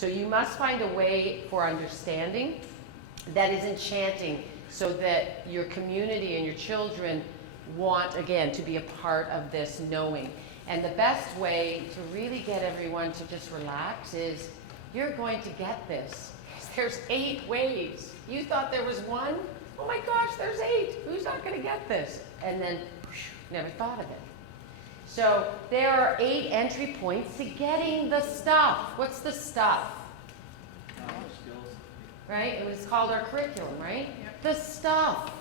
So you must find a way for understanding that is enchanting so that your community and your children want, again, to be a part of this knowing. And the best way to really get everyone to just relax is you're going to get this. There's 8 ways. You thought there was 1? Oh my gosh, there's 8. Who's not going to get this? And then never thought of it. So there are 8 entry points to getting the stuff. What's the stuff? Skills. Right? It was called our curriculum, right? Yep. The stuff.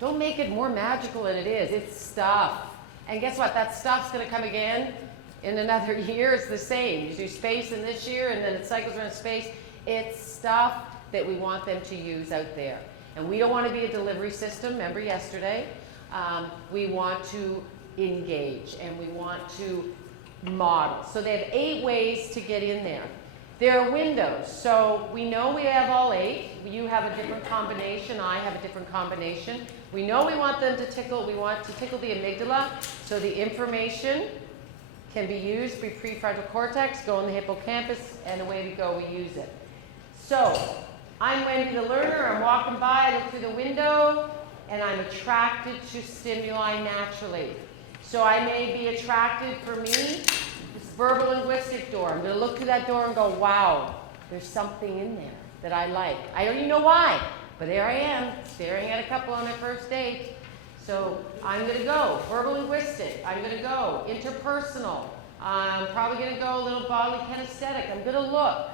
Don't make it more magical than it is. It's stuff. And guess what? That stuff's going to come again in another year. It's the same. You do space in this year, and then it cycles around space. It's stuff that we want them to use out there. And we don't want to be a delivery system. Remember yesterday? We want to engage, and we want to model. So they have 8 ways to get in there. There are windows. So we know we have all 8. You have a different combination. I have a different combination. We know we want them to tickle. We want to tickle the amygdala so the information can be used for prefrontal cortex, go in the hippocampus, and away we go. We use it. So I'm Wendy the learner. I'm walking by. I look through the window, and I'm attracted to stimuli naturally. So I may be attracted, for me, this verbal linguistic door. I'm going to look through that door and go, wow, there's something in there that I like. I don't even know why, but there I am, staring at a couple on their first date. So I'm going to go verbal linguistic. I'm going to go interpersonal. I'm probably going to go a little bodily kinesthetic. I'm going to look.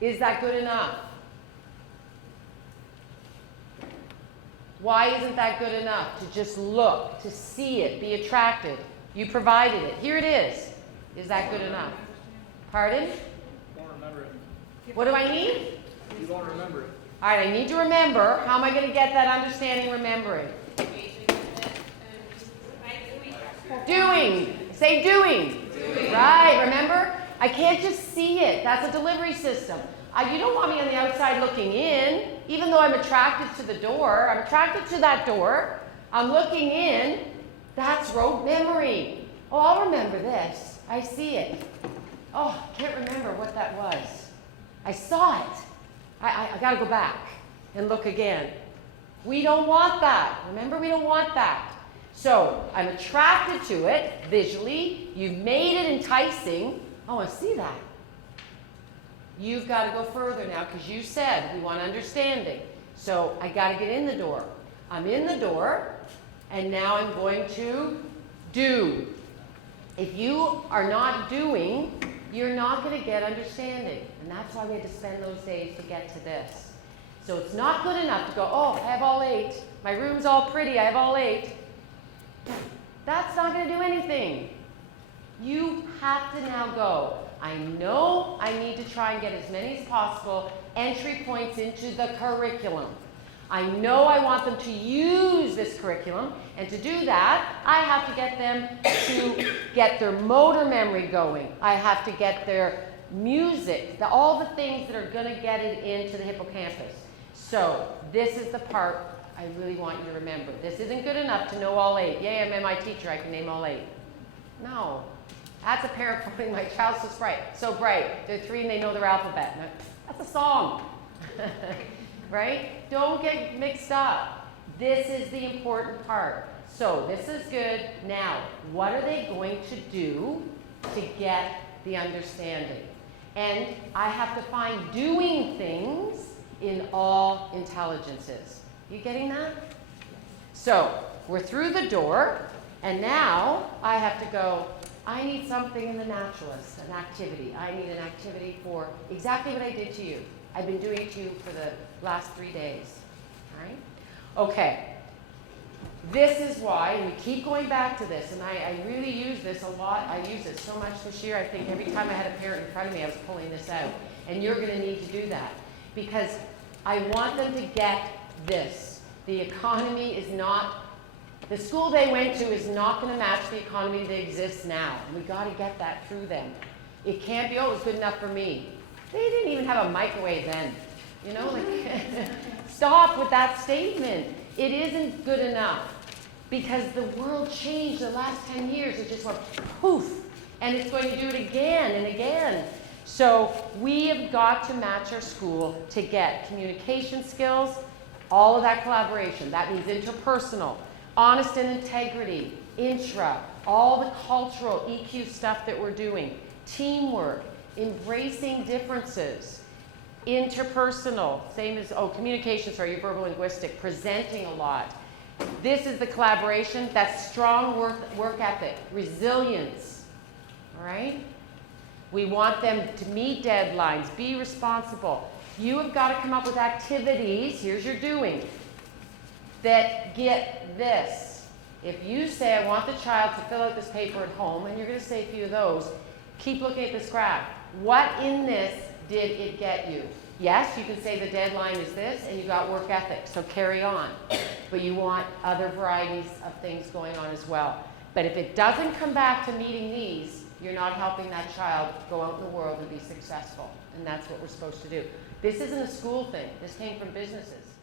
Is that good enough? Why isn't that good enough? To just look, to see it, be attracted. You provided it. Here it is. Is that good enough? Pardon? Won't remember it. What do I need? You won't remember it. All right, I need to remember. How am I going to get that understanding, remembering? Doing. Say doing. Right, remember? I can't just see it. That's a delivery system. You don't want me on the outside looking in, even though I'm attracted to the door. I'm attracted to that door. I'm looking in. That's rote memory. Oh, I'll remember this. I see it. Oh, I can't remember what that was. I saw it. I got to go back and look again. We don't want that. Remember, we don't want that. So I'm attracted to it visually. You've made it enticing. I want to see that. You've got to go further now because you said we want understanding. So I got to get in the door. I'm in the door, and now I'm going to do. If you are not doing, you're not going to get understanding. And that's why we had to spend those days to get to this. So it's not good enough to go, oh, I have all 8. My room's all pretty. I have all 8. That's not going to do anything. You have to now go, I know I need to try and get as many as possible entry points into the curriculum. I know I want them to use this curriculum, and to do that, I have to get them to get their motor memory going. I have to get their music, all the things that are going to get it into the hippocampus. So this is the part I really want you to remember. This isn't good enough to know all 8. Yay, I'm my teacher, I can name all 8. No. That's a parent quoting, my child's so bright. They're 3 and they know their alphabet. That's a song. Right? Don't get mixed up. This is the important part. So this is good. Now, what are they going to do to get the understanding? And I have to find doing things in all intelligences. You getting that? So we're through the door, and now I have to go, I need something in the naturalist, an activity. I need an activity for exactly what I did to you. I've been doing it to you for the last 3 days. All right? Okay. This is why, and we keep going back to this, and I really use this a lot. I use it so much this year. I think every time I had a parent in front of me, I was pulling this out. And you're going to need to do that. Because I want them to get this. The economy is not, the school they went to is not going to match the economy that exists now. We got to get that through them. It can't be, oh, it was good enough for me. They didn't even have a microwave then. You know, like, stop with that statement. It isn't good enough. Because the world changed the last 10 years. It just went poof. And it's going to do it again and again. So we have got to match our school to get communication skills, all of that collaboration. That means interpersonal, honest and integrity, intra, all the cultural EQ stuff that we're doing, teamwork, embracing differences, interpersonal, same as, communication, sorry, your verbal linguistic, presenting a lot. This is the collaboration, that's strong work ethic, resilience, all right? We want them to meet deadlines, be responsible. You have got to come up with activities, here's your doing, that get this. If you say, I want the child to fill out this paper at home, and you're going to say a few of those, keep looking at this graph. What in this did it get you? Yes, you can say the deadline is this, and you got work ethic, so carry on. But you want other varieties of things going on as well. But if it doesn't come back to meeting these, you're not helping that child go out in the world and be successful. And that's what we're supposed to do. This isn't a school thing. This came from businesses.